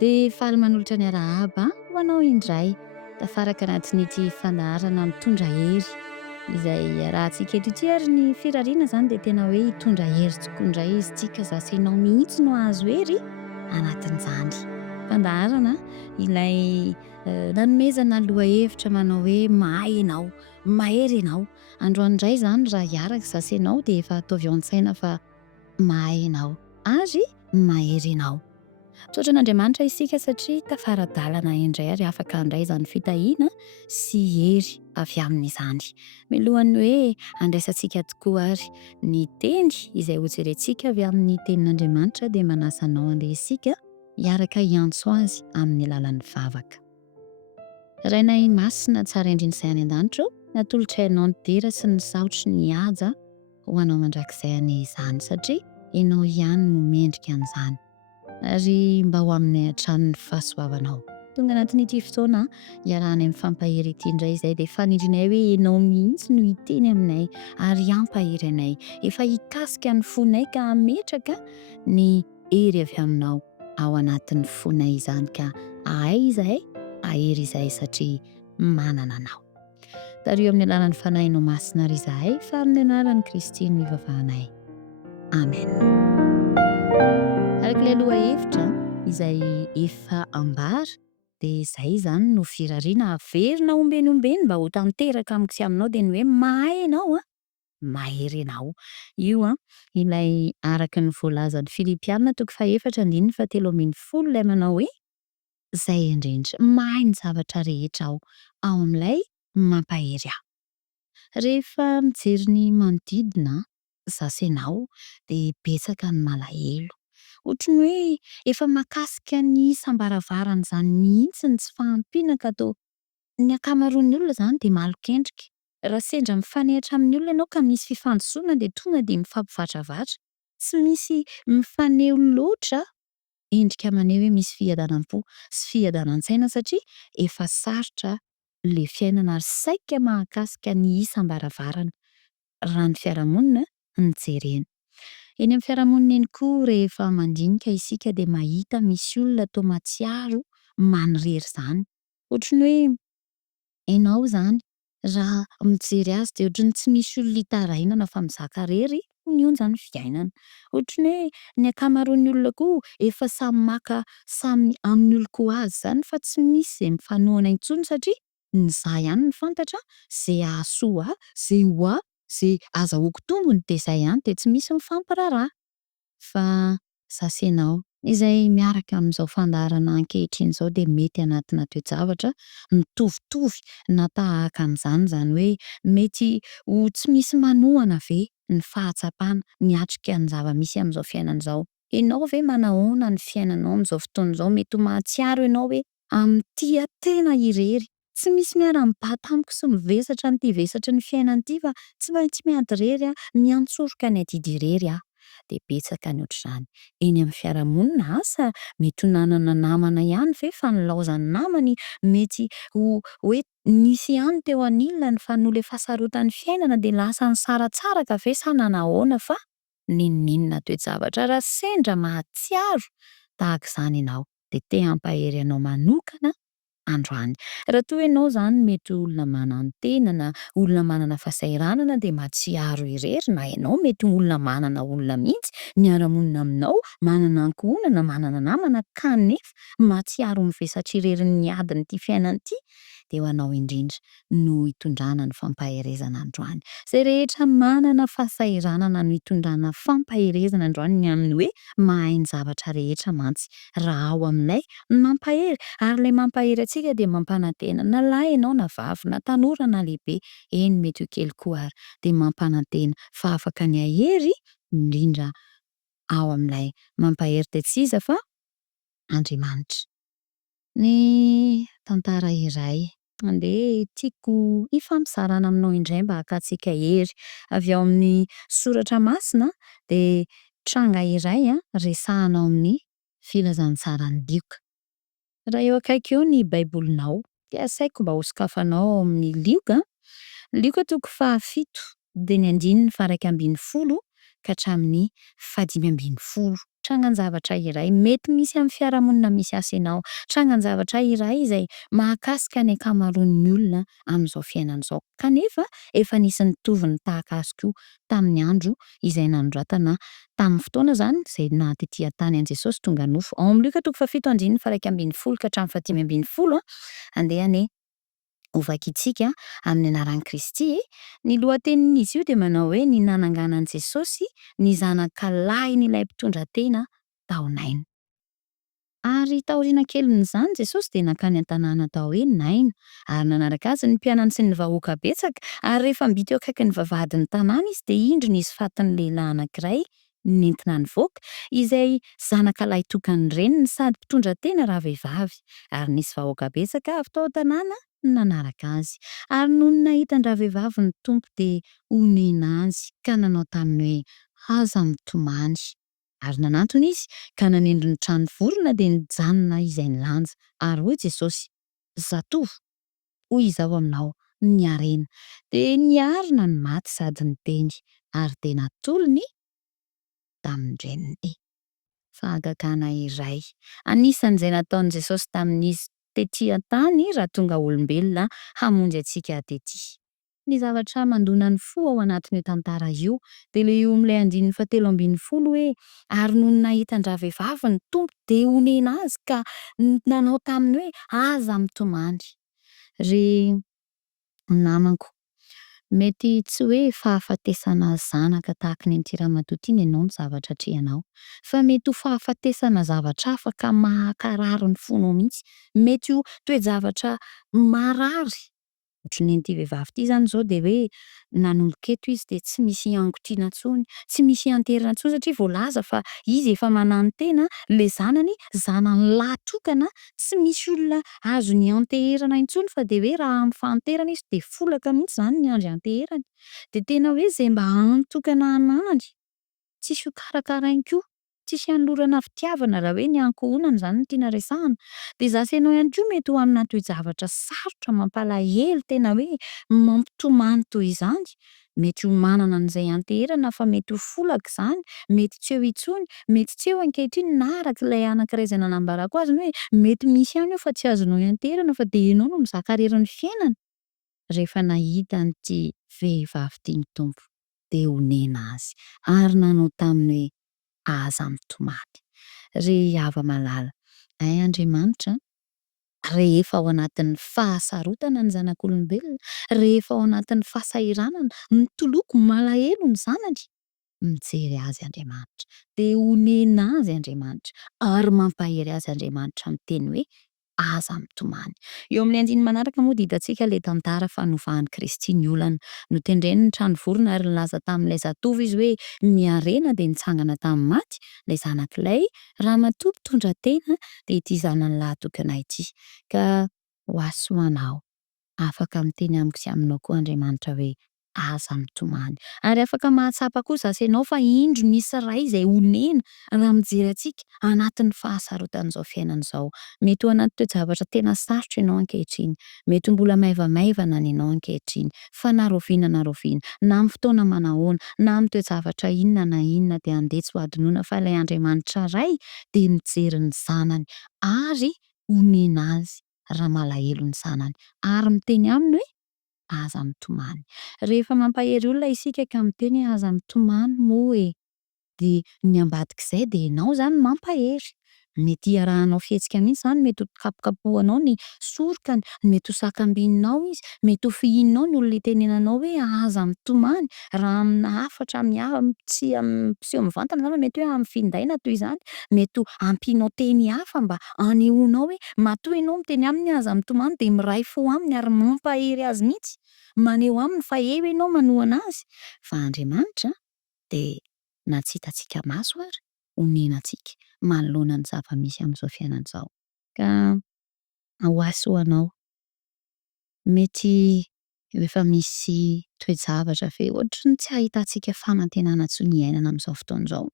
Dia faly manolotra ny arahaba ho anao indray tafaraka anatin'ity fandaharana mitondra hery izay rahantsika eto ity ary ny firariana izany dia tena hoe hitondra hery tokoa indray izy tsika zasainao mihitsy no azo hery anatin'izany fandaharana ilay nanomezana lohahevitra manao hoe mahay ianao, mahery ianao. Androany indray izany raha hiaraka zasainao dia efa ataovy ao an-tsaina fa mahay ianao ary mahery ianao. Tsotra an'Andriamanitra isika satria tafara-dalana indray ary afaka handray izany fitahiana sy hery avy amin'izany. Milohany hoe andraisantsika tokoa ary ny teny izay ho jerentsika avy amin'ny tenin'Andriamanitra dia manasa anao andeha isika hiaraka hiantso azy amin'ny alalan'ny vavaka. Rainay masina tsara indrindra izay any an-danitra natolotra ianao ny dera sy ny saotry ny haja ho anao mandrakizay an'izany satria ianao ihany no mendrika an'izany ary mba ho amin'ny hatran'ny fahasoavanao. Tonga anatin'ity fotoana iarahanay mifampahery ity indray izay dia fanindrinay hoe ianao mihitsy no hiteny aminay ary hampahery anay. Efa hikasika ny fonay ka hametraka ny hery avy aminao ao anatin'ny fonay izany ka ahay izahay ahery izahay satria manana anao. Tario amin'ny alalan'ny fanahinao masina ry izahay fa amin'ny anaran'i Kristy no ivavahanay. Amen. Araka ilay lohahevitra izay efa ambara dia izay izany no firariana averina ombenombeno mba ho tanteraka amiko sy aminao dia ny hoe mahay ianao mahery ianao. Io ilay araka ny voalazan'ny Filipiana 4:13 ilay manao hoe izay indrindra mahay ny zavatra rehetra ao amin'ilay mampahery ahy. Rehefa mijery ny manodidina zasainao dia betsaka ny malahelo. Ohatry ny hoe efa mahakasika ny isam-baravarana izany mihitsy ny tsy fahampiana ka toa ny ankamaroan'ny olona izany dia malokendrika. Raha sendra mifanehatra amin'ny olona ianao ka misy fifandosoana dia tonga dia mifampivatravatra. Tsy misy mifaneho loatra endrika maneho hoe misy fiadanam-po sy fiadanan-tsaina satria efa sarotra ilay fiainana ary saika mahakasika ny isam-baravarana raha ny fiarahamonina no jerena. Eny amin'ny fiarahamonina eny koa rehefa mandinika isika dia mahita misy olona toa mahatsiaro manirery izany. Ohatry ny hoe ianao izany raha mijery azy dia ohatry ny tsy misy olona hitarainana fa mizaka rery ny onjany fiainana. Ohatry ny hoe ny ankamaroan'ny olona koa efa samy maka samy amin'ny oloko azy izany fa tsy misy izay mifanohana intsony satria ny za ihany ny fantatra izay ahasoa ahy, izay ho ahy, izay azahoako tombony dia izay ihany dia tsy misy mifampiraharaha. Fa zasainao izay miaraka amin'izao fandaharana ankehitriny izao dia mety anatina toe-javatra mitovitovy na tahaka an'izany izany hoe mety ho tsy misy manohana ve ny fahatsapana miatrika ny zava-misy amin'izao fiainana izao. Ianao ve manahoana ny fiainanao amin'izao fotoana izao? Mety ho mahatsiaro ianao hoe amin'ny tena irery. Tsy misy miara-mibata amiko sy mivesatra n'ity vesatra ny fiainana ity fa tsy maintsy miady rery miantsoroka ny adidy irery dia betsaka ny ohatr'izany. Eny amin'ny fiarahamonina asa mety ho nanana namana ihany ve fa nilaozany namany mety ho hoe nisy ihany teo anilany fa noho ilay fahasarotan'ny fiainana dia lasa nisaratsara ka ve sa nanahoana fa ninona toe-javatra raha sendra mahatsiaro tahaka izany ianao dia te hampahery anao manokana androany. Raha toa ianao izany mety olona manan-tena olona manana fahasahiranana dia mahatsiaro irery na ianao mety olona manana olona mihitsy miara-monina aminao, manana ankohonana, manana namana kanefa mahatsiaro mivesatra irery ny adin'ity fiainana ity dia ho anao indrindra no hitondrana ny fampaherezana androany. Izay rehetra manana fahasahiranana no hitondrana fampaherezana androany ny amin'ny hoe mahay ny zavatra rehetra mantsy raha ao amin'ilay mampahery ary ilay mampahery antsika dia mampanantena na lahy ianao na vavy na tanora na lehibe eny mety ho kely koa ary dia mampanantena fa afaka ny ahery indrindra ao amin'ilay mampahery dia tsy iza fa Andriamanitra. Ny tantara iray andeha tiako hifampizarana aminao indray mba haka-tsika hery avy ao amin'ny soratra masina dia tranga iray resahanao amin'ny filazantsarany lioka. Raha eo akaiky eo ny baibolinao dia asaiko mba ho sokafanao ao amin'ny lioka. Lioka 7:1-11 ka hatramin'ny 5 ambin'ny 10 trangan-javatra iray mety misy amin'ny fiarahamonina misy asa ianao. Trangan-javatra iray izay mahakasika ny ankamaroan'ny olona amin'izao fiainana izao. Kanefa efa nisy nitoviny tahaka azy koa tamin'ny andro izay nanoratana tamin'ny fotoana izany izay nahatety tany an' Jesosy tonga nofo. Ao amin'ny Luka 7:1-10 ka hatramin'ny 5 ambin'ny 10 andehany ovakitsika amin'ny anaran'i Kristy. Ny lohatenin'izy io dia manao hoe ny nananganan' Jesosy ny zanakalahin'ilay mpitondra tena taonaina. Ary taoriana kelin'izany Jesosy dia nakany an-tanàna atao hoe Naina ary nanaraka azy ny mpianany sy ny vahoaka betsaka ary rehefa mbita eo akaikin'ny vavahadin'ny tanàna izy dia indro nisy fatin'ny lehilahy anankiray nentina nivoaka izay zanakalahy tokany reniny sady mpitondra tena ravehivavy ary nisy vahoaka betsaka avy tao an-tanàna nanaraka azy ary noho ny nahita ny ravehivavy ny tompo dia onena azy ka nanao taminy hoe aza mitomany ary nanantona izy ka nanendry ny trano vorona dia nijanona izay nilanja ary hoy Jesosy zatovo hoy izao aminao niarena dia niarina ny maty sady niteny ary dia natolony tamin'ny reniny. Fahagagana iray anisan'izay nataon'i Jesosy tamin'izy tetỳ an-tany raha tonga olombelona hamonjy antsika tetỳ. Ny zavatra mandona ny fo ao anatin'io tantara io dia le io amin'ilay 7:10 hoe ary noho ny nahita ny ravehivavy ny tompo dia onena azy ka nanao taminy hoe aza mitomany. Ry namako, mety tsy hoe fahafatesana zanaka tahaka ny an'ity ramatoa ity ny ianao ny zavatra atrehanao, fa mety ho fahafatesana zavatra hafa ka mahakarary ny fonao mihitsy. Mety ho toe-javatra marary. Ohatran'ny an'ity vehivavy ity zany zao dia hoe nanoloka-keto izy dia tsy misy angotriana intsony, tsy misy anterana intsony satria voalaza fa izy efa manano-tena, le zanany zanany lahy tokana, tsy misy olona azony anteherana intsony fa dia hoe raha amin'ny fahanterana izy dia folaka mihitsy zany ny andro anteherany. Dia tena hoe izay mba antokana ananany tsisy ho karakarainy koa, tsisy hanolorana fitiavana raha hoe ny ankohonana izany no tiana resahana. Dia izaho sy ianao ihany koa mety ho amina toe-javatra sarotra mampalahelo tena hoe mampitomany toy izany. Mety ho manana an'izay anteherana fa mety ho folaka izany, mety tsy eo intsony, mety tsy eo ankehitriny na arak'ilay anankiray izay nanambarako azy hoe mety misy ihany eo fa tsy azonao ianterana fa dia ianao no mizaka rery ny fiainana. Rehefa nahita an'ity vehivavy ity ny tompo dia onena azy ary nanao taminy hoe aza mitomany. Ry hava-malala, ay Andriamanitra, rehefa ao anatin'ny fahasarotana ny zanak'olombelona, rehefa ao anatin'ny fahasahiranana, mitoloko malahelo ny zanany, mijery azy Andriamanitra, dia onena azy Andriamanitra ary mampahery azy Andriamanitra miteny hoe aza mitomany. Eo amin'ny andiny manaraka moa dia hitantsika ilay tantara fanovàn'i Kristy ny olana. Notendreny ny trano vorona ary nilaza tamin'ilay zatovo izy hoe niarena dia nitsangana tamin'ny maty, ilay zanak'ilay ramatoa mpitondra tena dia ity zanany lahy tokana ity. Ka ho azy ho anao, afaka miteny amiko sy aminao koa Andriamanitra hoe aza mitomany. Ary afaka mahatsapa koa izaho sy ianao fa indro nisy ray izay onena raha mijery antsika anatin'ny fahasarotan'izao fiainana izao. Mety ho anaty toe-javatra tena sarotra ianao ankehitriny, mety ho mbola maivamaivana ny ianao ankehitriny, fa na roviana na roviana, na amin'ny fotoana manahoana, na amin'ny toe-javatra inona na inona dia andeha tsy ho adinoina fa ilay Andriamanitra ray dia mijery ny zanany ary onena azy raha malahelo ny zanany ary miteny aminy hoe aza mitomany. Rehefa mampahery olona isika ka miteny aza mitomany moa e, dia ny ambadik'izay dia ianao zany mampahery. Mety iarahanao fihetsika mihitsy izany, mety ho kapokapohanao ny sorokany, mety ho sakambinao izy, mety ho fihinao ny olona itenenanao hoe aza mitomany. Raha amina hafatra tsy mpiseho mivantana izany fa mety hoe amin'ny findaina toy izany, mety ho ampianao teny hafa mba hanehoanao hoe matoa ianao miteny aminy aza mitomany dia miray fo aminy ary mampahery azy mihitsy, maneho aminy fa eo ianao manohana azy. Fa Andriamanitra dia na tsy hitantsika maso ary onena antsika manoloana ny zava-misy amin'izao fiainana izao. Ka ho azy ho anao, mety efa misy toe-javatra fe ohatran'ny tsy ahitantsika fanantenana intsony iainana amin'izao fotoana izao.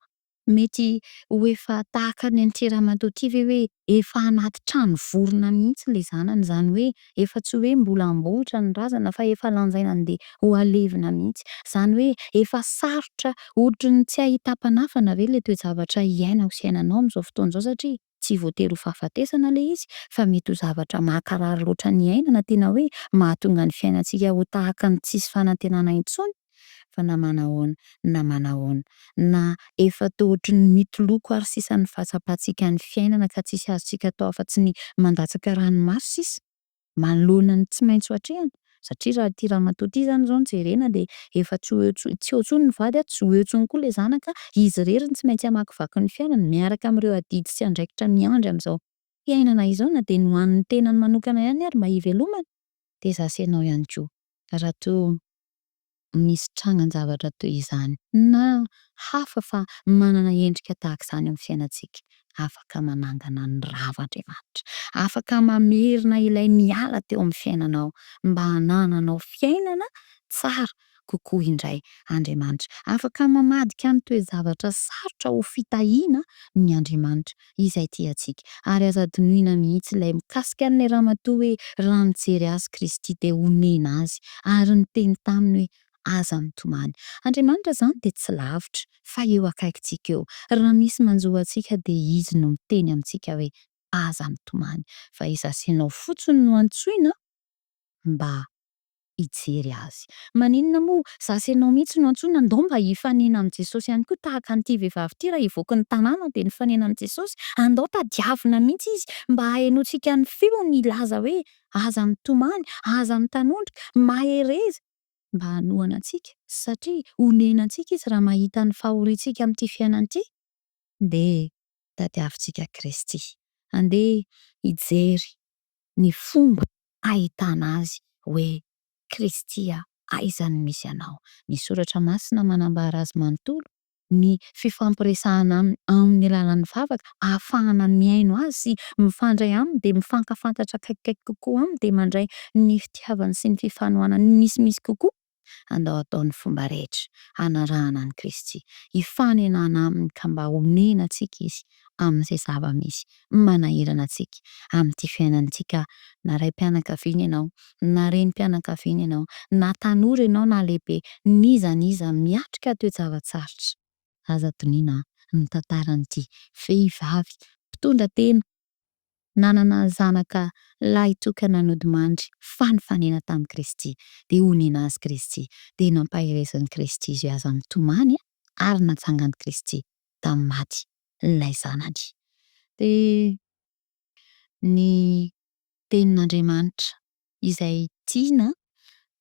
Mety ho efa tahaka ny an'ity ramatoa ity ve hoe efa anaty trano vorona mihitsy le zanany, zany hoe efa tsy hoe mbola amboatra ny razana fa efa lanjaina andeha ho alevina mihitsy. Zany hoe efa sarotra ohatra ny tsy ahita-panafana ve le toe-javatra iainao sy iainanao am'zao fotoana zao satria tsy voatery ho fahafatesana le izy fa mety ho zavatra mahakarary loatra ny ainana tena hoe mahatonga ny fiainantsika ho tahaka ny tsisy fanantenana intsony. Fa na manao ahoana na efa tao ohatry ny mitoloko ary sisan'ny fahasapatsika ny fiainana ka tsisy azontsika atao afa-tsy ny mandatsaka ranomasy sisa manoloana ny tsy maintsy ho hatrehana satria raha ity ramatoa ity zany zao no jerena de efa tsy eo tsony ny vady tsy ho eo tsony koa le zanaka izy rery ny tsy maintsy hamakivaky ny fiainany miaraka amin'ireo adidy sy andraikitra miandry am'zao fiainana izao na de no an'ny tenany manokana ihany ary mba hivelomany de zasy ianao ihany koa raha toa misy trangan-javatra toy izany na hafa fa manana endrika tahaka izany amin'ny fiainantsika afaka manangana ny rava-Andriamanitra, afaka mamerina ilay miala teo amin'ny fiainanao mba hanananao fiainana tsara kokoa indray Andriamanitra, afaka mamadika ny toe-javatra sarotra ho fitahiana ny Andriamanitra izay tiantsika ary aza dinoina mihitsy ilay mikasika an'ilay ramatoa hoe raha nijery azy Kristy de omena azy ary niteny taminy hoe aza mitomany. Andriamanitra zany de tsy lavitra fa eo akaikintsika eo. Raha misy manjoa antsika de izy no miteny amintsika hoe aza mitomany. Fa izasenao fotsiny no antsoina mba hijery azy. Maninona moa zasenao mihitsy no antsoina andao mba hifanena amin' Jesosy ihany koa tahaka an'ity vehivavy ity raha evoky ny tanàna de nifanena amin' Jesosy andao tadiavina mihitsy izy mba hahenontsika ny feony ilaza hoe aza mitomany, aza mitanondrika, mahereza mba hanohana antsika satria omena antsika izy raha mahita ny fahoriantsika amin'ity fiainana ity de tadiavintsika Kristy. Andeha hijery ny fomba ahitana azy hoe Kristy aiza no misy anao. Ny soratra masina manambara azy manontolo ny fifampiresahana amin'ny alalan'ny vavaka ahafahana miaino azy sy mifandray aminy de mifankafantatra akaikikaiky kokoa aminy de mandray ny fitiavany sy ny fifanohanany misimisy kokoa. Andao atao ny fomba rehetra hanarahana ny Kristy hifanenana aminy ka mba homena antsika izy amin'izay zava-misy manahirana antsika amin'ity fiainantsika na raim-pianakaviana ianao na renim-pianakaviana ianao na tanora ianao na lehibe niza miatrika toe-javatsarotra aza doniana ny tantaran'ity vehivavy mpitondra tena nanana zanaka lahy tokana nodimandry fa nifanena tamin'i Kristy de omena azy Kristy de nampaherezan'i Kristy izy aza mitomany ary natsangany Kristy tamin'ny maty ilay zanany. De ny tenin'Andriamanitra izay tiana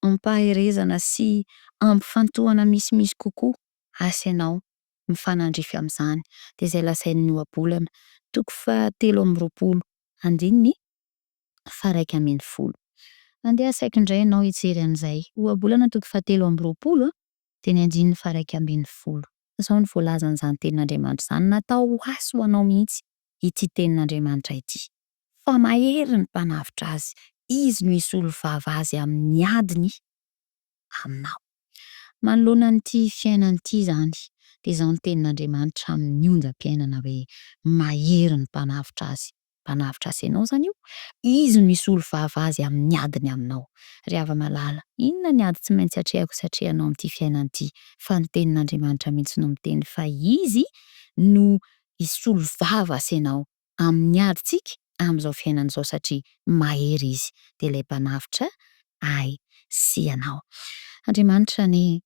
ampaherezana sy ampifantohana misimisy kokoa asainao mifanandrify amin'izany de izay lazain'ny ohabolana 3:20. Andeha saika indray ianao hijery an'izay ohabolana 3:20 de ny 1:20. Zao ny voalazan'izany tenin'Andriamanitra izany natao ho asy ho anao mihitsy ity tenin'Andriamanitra ity. Fa mahery ny mpanavitra azy, izy no hisolo vava azy amin'ny adiny aminao. Manoloana an'ity fiainana ity zany de zao ny tenin'Andriamanitra amin'ny onjam-piainana hoe mahery ny mpanavitra azy. Mpanavitra azy ianao zany io, izy no hisolo vava azy amin'ny adiny aminao. Ry hava-malala, inona ny ady tsy maintsy hatrehako sy hatrehanao amin'ity fiainana ity fa ny tenin'Andriamanitra mihitsy no miteny fa izy no hisolo vava asainao amin'ny adintsika amin'izao fiainana izao satria mahery izy de ilay mpanavitra ay sy ianao. Andriamanitra ny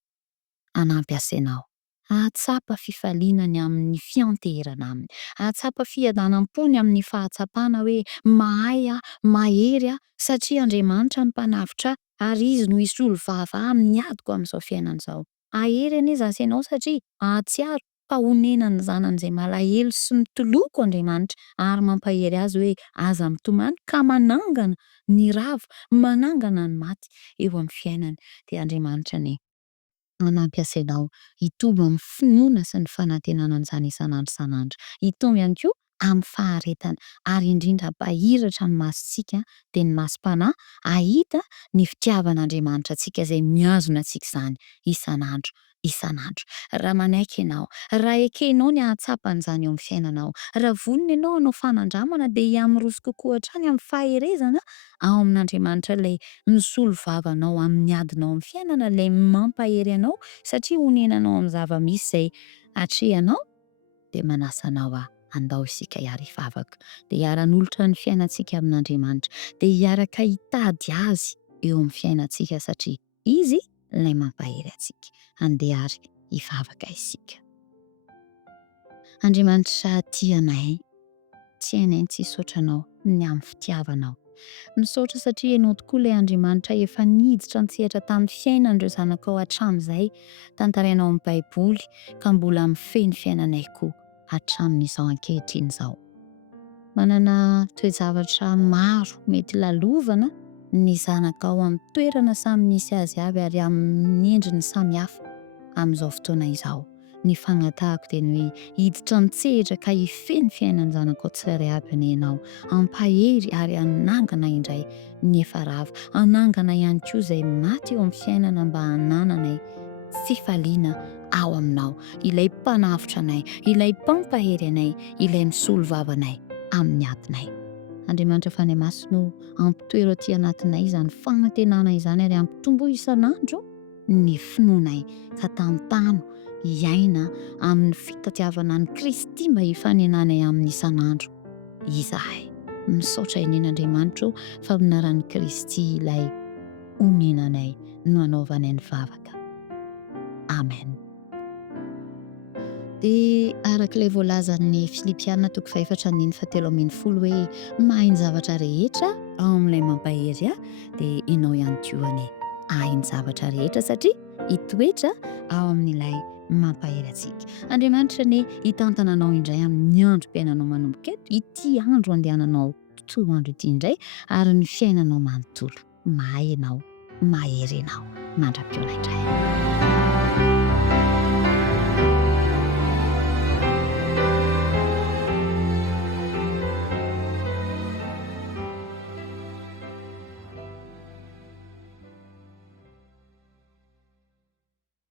hanampy asainao hahatsapa fifalinany amin'ny fianteherana aminy, hahatsapa fiadanam-pony amin'ny fahatsapana hoe mahay mahery satria Andriamanitra ny mpanavitra ary izy no hisolo vava amin'ny adiko amin'izao fiainana izao. Ahery anie zasenao satria ahatsiaro fa homena ny zanany izay malahelo sy mitoloko Andriamanitra ary mampahery azy hoe aza mitomany ka manangana ny rava, manangana ny maty eo amin'ny fiainany de Andriamanitra ny hanampy asainao hitombo amin'ny finoana sy ny fanantenana an'izany isan'andro isan'andro. Hitombo ihany koa amin'ny faharetana ary indrindra ampahiratra ny masontsika de ny masom-panahy ahita ny fitiavan'Andriamanitra antsika izay mihazona antsika izany isan'andro. isan'andro. Raha manaiky ianao, raha ekenao ny ahatsapan'izany eo amin'ny fiainanao, raha vonona ianao hanao fanandramana dia hiamoroso kokoa hatrany amin'ny faherezana ao amin'Andriamanitra ilay misolo vavanao amin'ny adinao amin'ny fiainana, ilay mampahery anao satria honenanao amin'ny zava-misy izay hatrehanao dia manasa anao andao isika hiara-hifavaka, dia hiara-nolotra ny fiainantsika amin'Andriamanitra, dia hiaraka hitady azy eo amin'ny fiainantsika satria izy ilay mampahery antsika. Andeha ary hifavaka isika. Andriamanitra tianay, tsy hainay tsy hisaotra anao ny amin'ny fitiavanao. Misaotra satria ianao tokoa ilay Andriamanitra efa niditra nitsehatra tamin'ny fiainan'ireo zanakao hatramin'izay tantarainao amin'ny Baiboly ka mbola mifehy ny fiainanay koa hatramin'izao ankehitriny izao. Manana toe-javatra maro mety lalovana ny zanakao amin'ny toerana samy misy azy avy ary amin'ny endriny samihafa amin'izao fotoana izao. Ny fagnatahako dia ny hoe hiditra nitsehatra ka hifehy ny fiainan'ny zanakao tsirairay avy ny ianao, ampahery ary hanangana indray ny efa rava, hanangana ihany koa izay maty eo amin'ny fiainana mba hanananay fifaliana ao aminao, ilay mpanafitra anay, ilay mpampahery anay, ilay misolo vavanay amin'ny adinay. Andriamanitra Fanahy Masina ampitoero aty anatinay izany fagnantenana izany ary ampitombo isan'andro ny finoanay ka tantano hiaina amin'ny fitadiavana ny Kristy mba hifanenanay amin'ny isan'andro. Izahay misaotra inin'Andriamanitra fa minaran'ny Kristy ilay onenanay no hanaovanay ny vavaka. Amen. Dia arak'ilay voalazan'ny Filipiana toko 4:7 hoe mahay ny zavatra rehetra ao amin'ilay mampahery dia ianao ihany koa hahay ny zavatra rehetra satria hitoetra ao amin'ilay mampahery antsika. Andriamanitra hitantana anao indray amin'ny androm-piainanao manomboka eto, ity andro andehananao tontolo andro ity indray ary ny fiainanao manontolo. Mahay ianao, mahery ianao. Mandra-pioana indray.